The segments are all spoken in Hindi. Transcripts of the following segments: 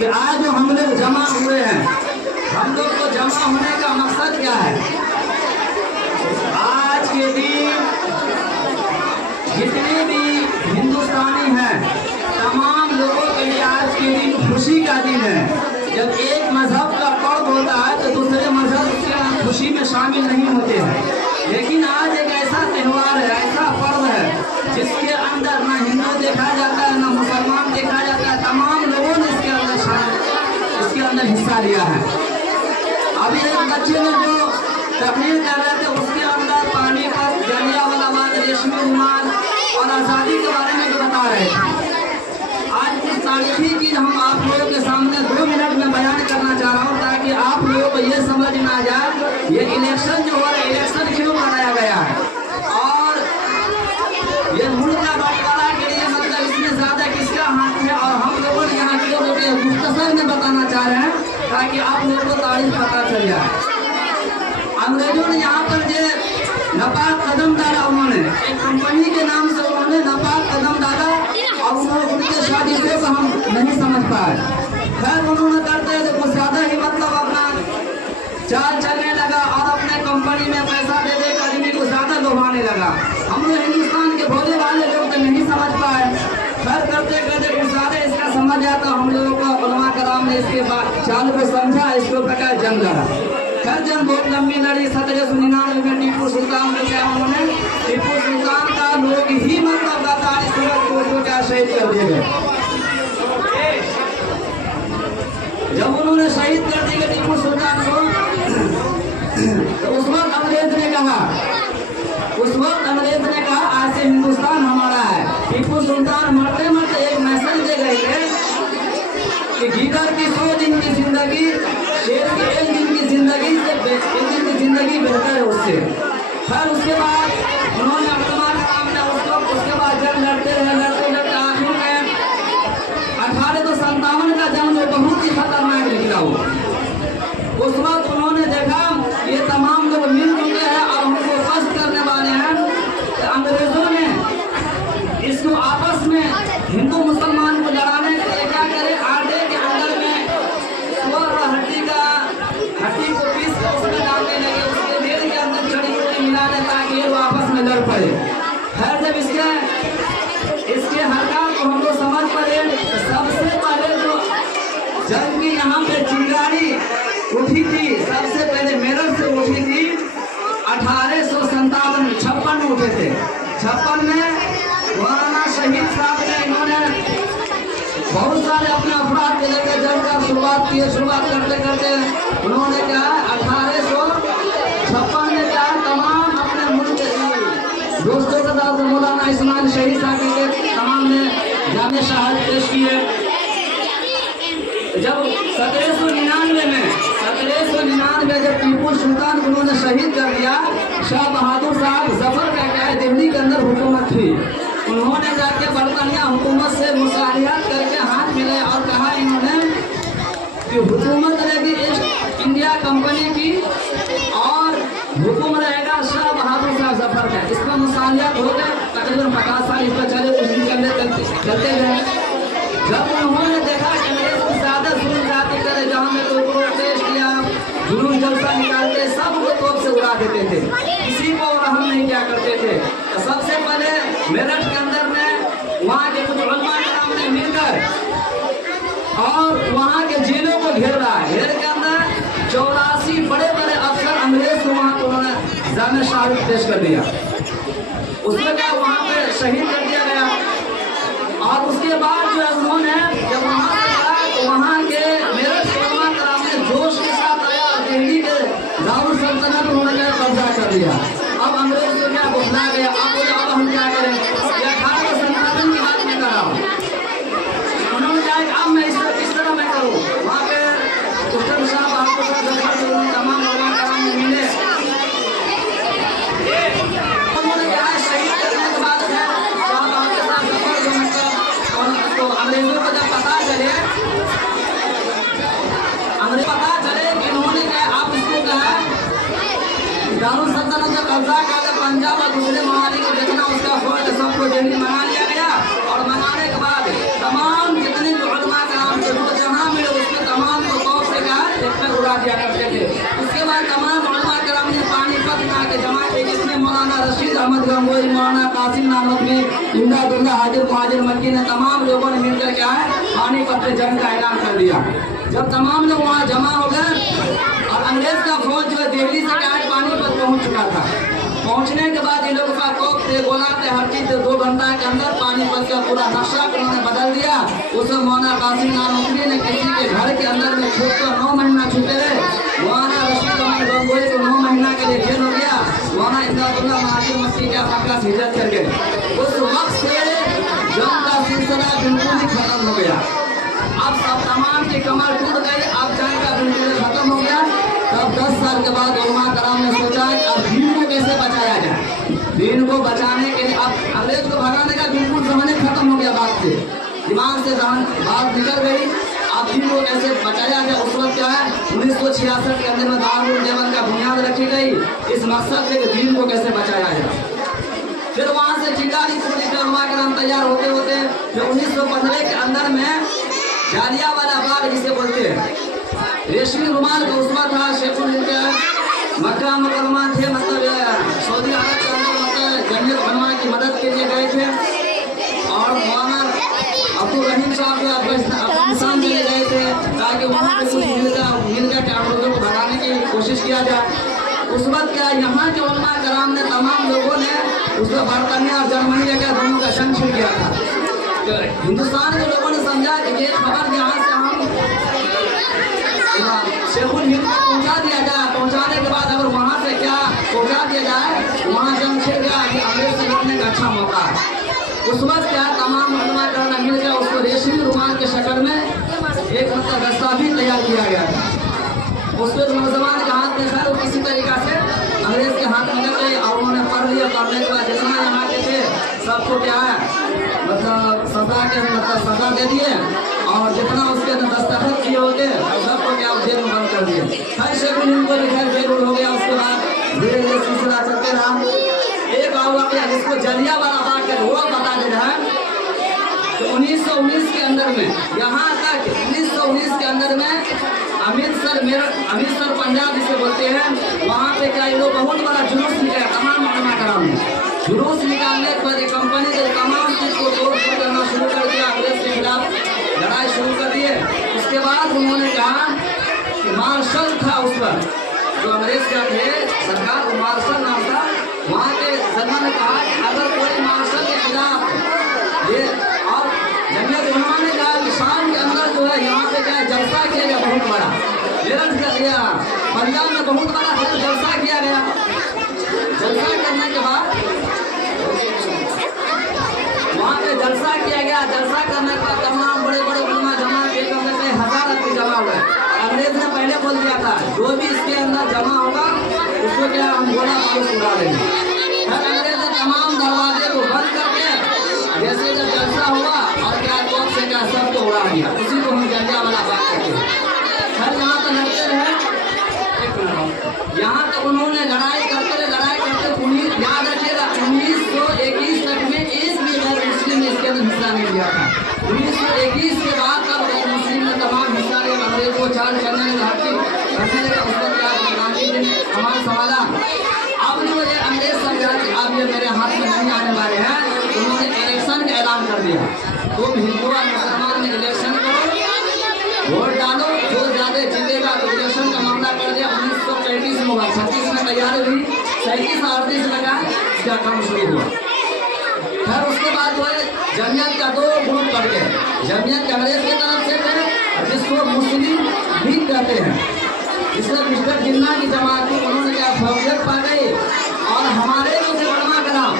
कि आज जो हम लोग जमा हुए हैं, हम लोग को जमा होने का मकसद क्या है? आज के दिन जितने भी हिंदुस्तानी हैं, तमाम लोगों के लिए आज के दिन खुशी का दिन है। जब एक मजहब का पर्व होता है तो दूसरे मजहब के खुशी में शामिल नहीं होते हैं, लेकिन आज एक ऐसा त्यौहार है, ऐसा पर्व है जिसके अंदर ना हिंदू देखा जाता है, ना मुसलमान देखा जाता है, तमाम लोगों ने इसके अंदर हिस्सा लिया है। अभी एक बच्चे ने जो तकरीर कर रहे थे उसके अंदर पानी पर जलियांवाला बाग, रेशमी रुमाल और आज़ादी के बारे में जो बता रहे थे। आज कुछ तारीखी चीज हम आप लोगों के सामने 2 मिनट में बयान करना चाह रहा हूँ, ताकि आप लोगों को ये समझ में आ जाए ये इलेक्शन जो हो रहा है, इलेक्शन क्यों कराया गया है और ये मुल्क का बंटवारा के लिए मतलब इसमें ज्यादा किसका हाथ है। और हम लोगों ने यहाँ के लोगों के मुख्तसर में बताना चाह रहे हैं ताकि आप लोगों को तारीख पता चल जाए। अंग्रेजों ने यहाँ पर जो नापाक कदम डाला, उन्होंने एक कंपनी के नाम से उन्होंने नापाक कदम डाला और उनके साजिशों को हम नहीं समझ पाए। खैर उन्होंने करते तो कुछ ज्यादा ही मतलब अपना चाल चलने लगा और अपने कंपनी में पैसा दे दे आदमी को ज्यादा लुभाने लगा। हम लोग हिंदुस्तान के भोले वाले लोग तो नहीं समझ पाए। खैर करते करते कुछ ज्यादा इसका समझ आता, हम लोगों को उलमा कराम ने इसके बाद चाल को समझा, इसको प्रकार जंग लड़ा। खैर जंग बहुत लंबी लड़ी। 1799 में टीपू सुल्तान को क्या उन्होंने टीपू सुल्तान का लोग ही मतलब गादारी सूरज को क्या शहीद कर दिए गए। जब उन्होंने शहीद कर दिए टीपू सुल्तान को तो उस वक्त अंग्रेज ने कहा आज से हिंदुस्तान हमारा है। टीपू सुल्तान मरते मरते एक मैसेज दे गए थे कि गीदड़ की 100 दिन की जिंदगी, शेर की 1 दिन की जिंदगी से 1 दिन की जिंदगी बेहतर है उससे। फिर उसके बाद उन्होंने अपना काम ने उसके बाद जब लड़ते लड़ते आखिर में 1857 का जंग जो बहुत ही खतरनाक निकला हो। उस वक्त उन्होंने देखा ये तमाम लोग मिल चुके हैं और हमको फर्स्ट करने वाले हैं। तो अंग्रेजों ने इसको आपस में हिंदू मुसलमान को लड़ाने के लिए क्या करे, आटे के अंदर में सुअर और हड्डी को पीस कर उसमें डालने लगे, उसके देर के अंदर जड़ी बूटी मिलाने ताकि ये आपस में लड़ पड़े। खैर जब इसके हरकत को हम लोग समझ पड़े तो सबसे पहले जो जंग की यहाँ पे चिंगारी उठी थी, सबसे पहले मेरठ से उठी थी 1857-56 में उठे थे। 56 में मौलाना शहीद साहब ने इन्होंने बहुत सारे अपने अफराद के लेकर जंग का शुरुआत की। शुरुआत करते करते उन्होंने क्या 1856 में क्या तमाम अपने मुल्क के दोस्तों के साथ मौलाना इस्माइल शहीद साहब के तमाम ने जामे शहादत पेश किए। जब 1799 जब टीपू सुल्तान को उन्होंने शहीद कर दिया, शाह बहादुर साहब जफर का क्या है दिल्ली के अंदर हुकूमत थी। उन्होंने जाके बरतानिया हुकूमत से मुसालियत करके हाथ मिले और कहा इन्होंने कि हुकूमत रहेगी ईस्ट इंडिया कंपनी की और हुकुम रहेगा शाह बहादुर साहब जफर का। इसमें मुसालियत हो गए, तकरीबन 50 साल इस पर चले, कुछ दिन चलते गए। जब उन्होंने देखा कि अंग्रेज ज्यादा जुल्म जाति करे, जहाँ में कोई प्रोटेस्ट किया, जुलूस जलसा निकालते, सबको तोप से उड़ा देते थे, किसी को रहम नहीं क्या करते थे। तो सबसे पहले मेरठ के अंदर में वहाँ के कुछ उलमा कराम ने मिलकर और वहाँ के जेलों को घेर रहा है। घेर के अंदर 84 बड़े बड़े अफसर अंग्रेज को वहाँ उन्होंने जामे शहादत पेश कर दिया। उसमें क्या वहाँ पे शहीद कर दिया गया। और उसके बाद जो उन्होंने जब वहाँ से गया तो वहाँ के मेरठ के उलमा कराम ने जोश के साथ आया और दिल्ली के दारुल सल्तनत उन्होंने कब्जा कर लिया। अब अंग्रेज को क्या बुला गया, अब बोले अब हम क्या करें, या 1857 की बात में कर रहा हूँ। उन्होंने कहा अब मैं इस तरह मैं करूँ। वहाँ पे उस्ताद साहब आपको तमाम उलमा कराम ने मिले, उन्होंने कहा शहीद करने के बाद तो अंग्रेजों को जब पता चले कि इन्होंने क्या आप इसको कहा दारुल सल्तनत का कब्जा कर पंजाब और दूसरे ममालिक को देखना उसका फौज सबको दिल्ली मना लिया गया। और मनाने के बाद तमाम जितने जो उलमा कराम थे जहाँ मिले अहमद गंगोई, मौलाना कासिम नानवी, इमदादुल्लाह हाजिर मुहाजिर मक्की ने तमाम लोगों ने मिलकर क्या है पानीपत पे जंग का ऐलान कर दिया। जब तमाम लोग वहाँ जमा हो गए और अंग्रेज का फौज जो है दिल्ली से क्या है पानीपत पहुँच चुका था। पहुंचने के बाद इन लोगों का तोप थे, गोला थे, हर चीज थे। 2 घंटा के अंदर पानीपत का पूरा नक्शा उन्होंने बदल दिया। उसमें मौलाना कासिम नानवी ने किसी के घर के अंदर में छुप कर 9 महीना छुपे रहे। मौलाना रशीद अहमद गंगोई को 9 महीना के लिए जेल हो गया। मौलाना इमदादुल्लाह हाजिर मक्की के मक्का से हिजरत कर गए। उस वक्त से जंग का सिलसिला बिल्कुल ही खत्म हो गया। अब सब तमाम की कमर टूट गई। अब जंग का बिल्कुल खत्म हो गया। तब 10 साल के बाद उलमा कराम ने सोचा कि अब दीन को कैसे बचाया जाए। दीन को बचाने के लिए अब अंग्रेज को भगाने का बिल्कुल जमाने खत्म हो गया। बात से दिमाग से बात निकल गई। अब दीन को कैसे बचाया जाए। उस वक्त क्या है 1966 के अंदर में दारुल देवबंद का बुनियाद रखी गई इस मकसद से कि दीन को कैसे बचाया जाए। फिर वहाँ से चिंगारी उलमा कराम तैयार होते होते फिर 1915 के अंदर में जालियावाला बाग जिसे बोलते हैं रेशमी रुमाल का उसमा था। शेखुल मक्का मुकरमा थे, मतलब सऊदी अरब के अंदर मतलब जमीयत बनवाने की मदद के लिए गए थे। और मौलाना अब्दुल रहीम साहब जो अफगानिस्तान चले गए थे ताकि वहाँ पे कुछ मिल गया कि अंग्रेजों को भगाने की कोशिश किया जाए। उस वक्त क्या यहाँ के उलमा कराम ने तमाम लोगों ने उसको बरतानिया और जर्मनी का दोनों का संग छिड़ किया था। तो हिंदुस्तान के लोगों ने समझा कि ये खबर यहाँ से हम शेखुल हिंद को पहुँचा दिया जाए। पहुँचाने के बाद अगर वहाँ से क्या पहुँचा दिया जाए वहाँ जंग छिड़ गया कि अंग्रेज से लड़ने का अच्छा मौका है। उस वक्त क्या तमाम उलमा कराम मिल गया उसको रेशमी रुमाल के शक्ल में एक मतलब रास्ता भी तैयार किया गया था। उसको नौजवान के हाथ में खैर किसी तरीका से अंग्रेज के हाथ में गए और उन्होंने पढ़ लिया। पढ़ने के बाद जितना यहाँ के थे सबको क्या है मतलब सजा दे दिए और जितना उसके दस्तखत किए होते सबको क्या जेल में बंद कर दिए। हर शेखुल हिंद को भी खैर जेल हो गया। उसके बाद धीरे धीरे सिलसिला चलते रहा। एक और वाक़या जिसको जलियांवाला बाग का वो बता दे रहा है। तो 1919 के अंदर में यहाँ तक 1919 के अंदर में अमृतसर पंजाब जिसे बोलते हैं वहाँ पे क्या लोग बहुत बड़ा जुलूस निकाला। तमाम उलमा कराम ने जुलूस निकालने पर एक कंपनी ने तमाम चीज को तोड़ फोड़ करना शुरू कर दिया। अंग्रेज के खिलाफ लड़ाई शुरू कर दिए। उसके बाद उन्होंने कहा कि मार्शल था उस पर जो अंग्रेज का थे सरकार वो मार्शल नाम था। वहाँ के जनरल ने कहा कि अगर कोई मार्शल के खिलाफ ये और जमीयत उलमा ने कहा कि शाम के अंदर जो है यहाँ पे क्या जलसा किया गया बहुत बड़ा। मेरठ कर दिया पंजाब में बहुत बड़ा जलसा किया गया। जलसा करने के बाद वहाँ पे जलसा किया गया। जलसा करने के बाद तमाम बड़े बड़े उलमा जमा के 1000 आदमी जमा हुए। अंग्रेज ने पहले बोल दिया था जो भी इसके अंदर जमा होगा उसको क्या हम गोला बारूद उड़ा देंगे। फिर अंग्रेज ने तमाम दरवाजे को बंद करके जैसे जब जलसा हुआ और क्या तोप से क्या सबको उड़ा दिया। उसी को हम जलियांवाला बाग कहते हैं। फिर यहाँ तो लड़ते रहे यहाँ तक उन्होंने लड़ाई करते याद रखिएगा 1921 तक में एक भी गैर मुस्लिम इसके अंदर हिस्सा नहीं लिया था। 1921 के बाद तब गैर मुस्लिम ने तमाम हिस्सा लिया। अंग्रेज को चार्ज करने लगा उस पर क्या गांधी जी ने हमारा सवाल अब जो ये अंग्रेज समझा कि अब ये मेरे हाथ में नहीं आने वाले हैं। उन्होंने इलेक्शन का ऐलान कर दिया। तो हिंदू और मुसलमान में इलेक्शन करो वोट डालो जो ज्यादा जीतेगा तो इलेक्शन का मामला कर दिया। 1935 में हुआ 36 में तैयारी हुई 37 और 38 लगा इसका काम शुरू हुआ। फिर उसके बाद जो है जमीयत का 2 ग्रुप बढ़ गए। जमीयत अंग्रेज की तरफ से थे जिसको मुस्लिम लीग कहते हैं। इसमें मिस्टर जिन्ना की जमात थी उन्होंने क्या फौजियत पा गई। और हमारे जो थे उलमा कराम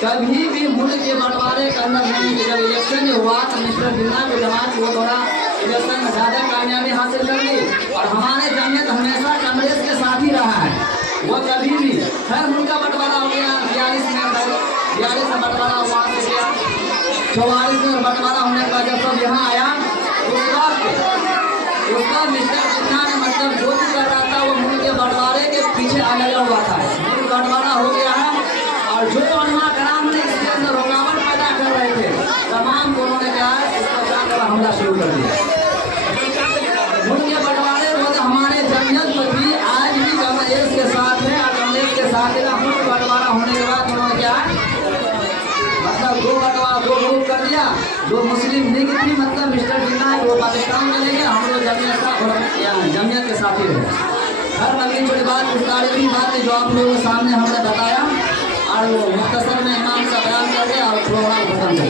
कभी भी मुल्क के बंटवारे के अंदर नहीं। जब इलेक्शन हुआ तो मिस्टर जिन्ना की जमात वो थोड़ा इलेक्शन में ज़्यादा कामयाबी हासिल कर ली। और हमारे जमीयत हमेशा कांग्रेस के साथ ही रहा है। वो कभी भी हर मुल्क का बंटवारा हो गया 42 में बंटवारा हुआ से गया 44 में बंटवारा होने के बाद जब सब यहाँ आया उसका मिस्टर जिन्ना ने मतलब जो भी कर रहा था वो मुल्क के बंटवारे के पीछे आ लगा हुआ था। मुल्क बंटवारा हो गया है और जो उलमा कराम ने इसके अंदर रुकावट पैदा कर रहे थे तमाम को उन्होंने क्या है इस पर जाकर हमला शुरू कर दिया। मुल्क के बंटवारे हमारे जमीयत पर भी आज भी कांग्रेस के साथ है और कांग्रेस के साथ जो मुस्लिम लीग थी, मतलब मिस्टर जिन्ना है, वो पाकिस्तान चले गए, हम लोग जमिया के साथी रहे। हर अगली बड़ी बात इस तारीखी बात है जो आप लोगों के सामने हमने बताया, और वो मुख्तसर में इमाम का बयान करके और प्रोग्राम खत्म कर